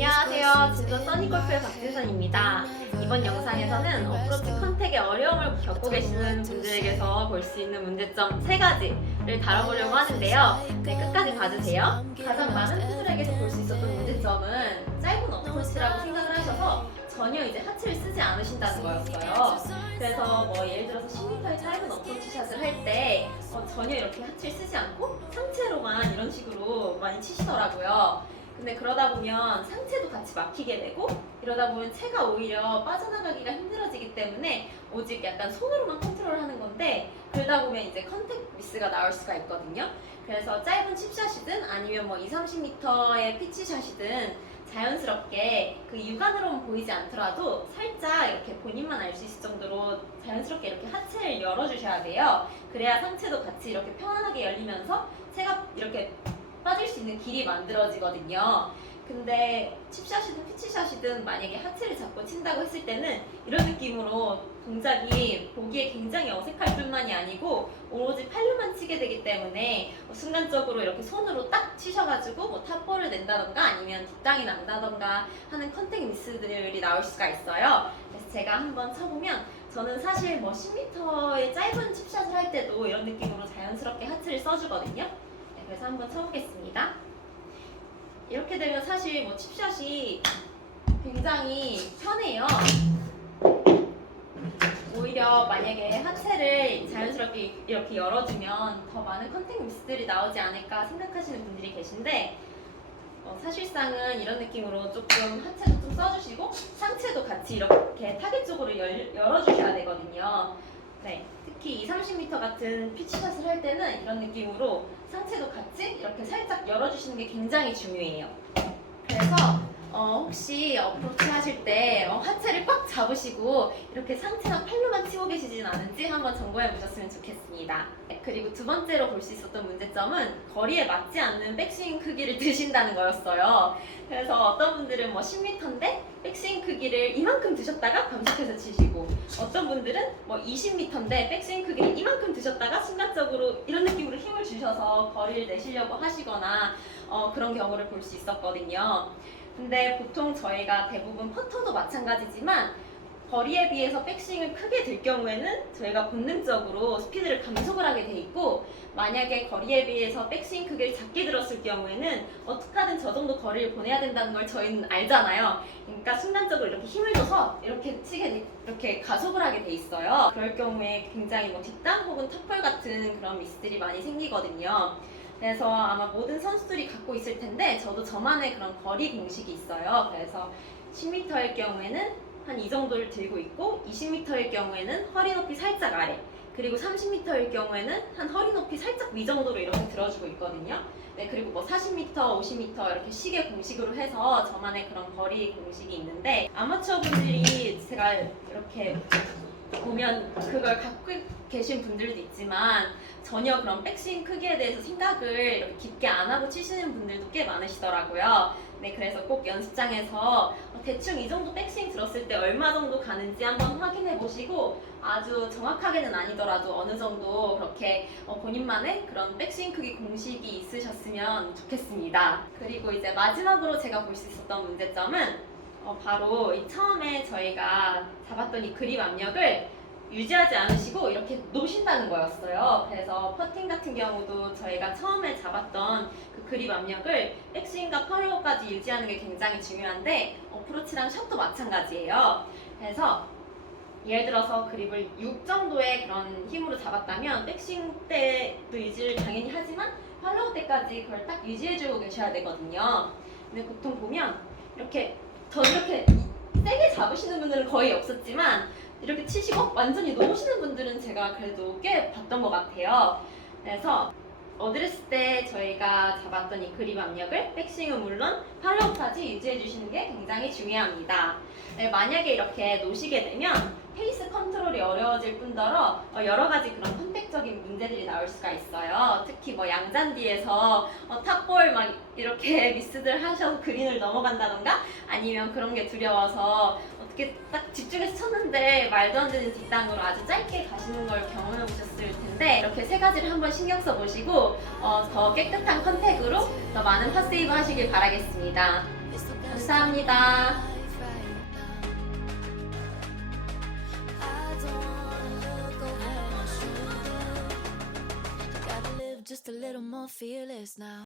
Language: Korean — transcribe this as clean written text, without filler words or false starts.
안녕하세요. 진짜 써니골프의 박진선입니다. 이번 영상에서는 어프로치 컨택의 어려움을 겪고 계시는 분들에게서 볼 수 있는 문제점 3가지를 다뤄보려고 하는데요. 네, 끝까지 봐주세요. 가장 많은 분들에게서 볼 수 있었던 문제점은 짧은 어프로치라고 생각을 하셔서 전혀 이제 하체를 쓰지 않으신다는 거였어요. 그래서 뭐 예를 들어서 10m의 짧은 어프로치 샷을 할 때 전혀 이렇게 하체를 쓰지 않고 상체로만 이런 식으로 많이 치시더라고요. 근데 그러다 보면 상체도 같이 막히게 되고 이러다 보면 채가 오히려 빠져나가기가 힘들어지기 때문에 오직 약간 손으로만 컨트롤하는 건데 그러다 보면 이제 컨택 미스가 나올 수가 있거든요. 그래서 짧은 칩샷이든 아니면 뭐 20, 30m의 피치샷이든 자연스럽게 그 육안으로는 보이지 않더라도 살짝 이렇게 본인만 알 수 있을 정도로 자연스럽게 이렇게 하체를 열어주셔야 돼요. 그래야 상체도 같이 이렇게 편안하게 열리면서 채가 이렇게 빠질 수 있는 길이 만들어지거든요. 근데 칩샷이든 피치샷이든 만약에 하체를 잡고 친다고 했을 때는 이런 느낌으로 동작이 보기에 굉장히 어색할 뿐만이 아니고 오로지 팔로만 치게 되기 때문에 순간적으로 이렇게 손으로 딱 치셔가지고 뭐 탑볼을 낸다던가 아니면 뒷땅이 난다던가 하는 컨택 미스들이 나올 수가 있어요. 그래서 제가 한번 쳐보면 저는 사실 뭐 10m의 짧은 칩샷을 할 때도 이런 느낌으로 자연스럽게 하체를 써주거든요. 그래서 한번 쳐보겠습니다. 이렇게 되면 사실 뭐 칩샷이 굉장히 편해요. 오히려 만약에 하체를 자연스럽게 이렇게 열어주면 더 많은 컨택 미스들이 나오지 않을까 생각하시는 분들이 계신데 사실상은 이런 느낌으로 조금 하체도 좀 써주시고 상체도 같이 이렇게 타겟 쪽으로 열어주셔야 되거든요. 네, 특히 20, 30m 같은 피치샷을 할 때는 이런 느낌으로 상체도 같이 이렇게 살짝 열어주시는 게 굉장히 중요해요. 그래서 혹시 어프로치 하실 때 하체를 꽉 잡으시고 이렇게 상체나 팔로만 치고 계시진 않은지 한번 점검해 보셨으면 좋겠습니다. 네, 그리고 두 번째로 볼 수 있었던 문제점은 거리에 맞지 않는 백스윙 크기를 드신다는 거였어요. 그래서 어떤 분들은 뭐 10m인데 백스윙 크기를 이만큼 드셨다가 감속해서 치시고 어떤 분들은 뭐 20m인데 백스윙 크기를 이만큼 드셨다가 순간적으로 이런 느낌으로 힘을 주셔서 거리를 내시려고 하시거나 그런 경우를 볼 수 있었거든요. 근데 보통 저희가 대부분 퍼터도 마찬가지지만 거리에 비해서 백스윙을 크게 들 경우에는 저희가 본능적으로 스피드를 감속을 하게 돼 있고 만약에 거리에 비해서 백스윙 크기를 작게 들었을 경우에는 어떻게 하든 저 정도 거리를 보내야 된다는 걸 저희는 알잖아요. 그러니까 순간적으로 이렇게 힘을 줘서 이렇게 치게 이렇게 가속을 하게 돼 있어요. 그럴 경우에 굉장히 뭐 뒷땅 혹은 탑볼 같은 그런 미스들이 많이 생기거든요. 그래서 아마 모든 선수들이 갖고 있을 텐데 저도 저만의 그런 거리 공식이 있어요. 그래서 10m일 경우에는 한 이 정도를 들고 있고 20m일 경우에는 허리 높이 살짝 아래 그리고 30m일 경우에는 한 허리 높이 살짝 위 정도로 이렇게 들어주고 있거든요. 네, 그리고 뭐 40m, 50m 이렇게 시계 공식으로 해서 저만의 그런 거리 공식이 있는데 아마추어 분들이 제가 이렇게 보면 그걸 갖고 계신 분들도 있지만 전혀 그런 백스윙 크기에 대해서 생각을 이렇게 깊게 안 하고 치시는 분들도 꽤 많으시더라고요. 네, 그래서 꼭 연습장에서 대충 이 정도 백스윙 들었을 때 얼마 정도 가는지 한번 확인해 보시고 아주 정확하게는 아니더라도 어느 정도 그렇게 본인만의 그런 백스윙 크기 공식이 있으셨으면 좋겠습니다. 그리고 이제 마지막으로 제가 볼 수 있었던 문제점은 바로 이 처음에 저희가 잡았던 이 그립 압력을 유지하지 않으시고 이렇게 놓으신다는 거였어요. 그래서 퍼팅 같은 경우도 저희가 처음에 잡았던 그 그립 압력을 백스윙과 팔로우까지 유지하는 게 굉장히 중요한데 어프로치랑 샷도 마찬가지예요. 그래서 예를 들어서 그립을 6 정도의 그런 힘으로 잡았다면 백스윙 때도 유지를 당연히 하지만 팔로우 때까지 그걸 딱 유지해주고 계셔야 되거든요. 근데 보통 보면 이렇게 세게 잡으시는 분들은 거의 없었지만 이렇게 치시고 완전히 놓으시는 분들은 제가 그래도 꽤 봤던 것 같아요. 그래서 어드레스 때 저희가 잡았던 이 그립 압력을 백스윙은 물론 팔로우까지 유지해 주시는 게 굉장히 중요합니다. 네, 만약에 이렇게 놓으시게 되면 페이스 컨트롤이 어려워질 뿐더러 여러 가지 그런 선택적인 문제들이 나올 수가 있어요. 특히 뭐 양잔디에서 탑볼 막 이렇게 미스들 하셔서 그린을 넘어간다던가 아니면 그런 게 두려워서 어떻게 딱 집중해서 쳤는데 말도 안 되는 뒷땅으로 아주 짧게 가시는 걸 경험해 보셨을 텐데 이렇게 세 가지를 한번 신경 써 보시고 더 깨끗한 컨택으로 더 많은 파세이브 하시길 바라겠습니다. 감사합니다. Just a little more fearless now.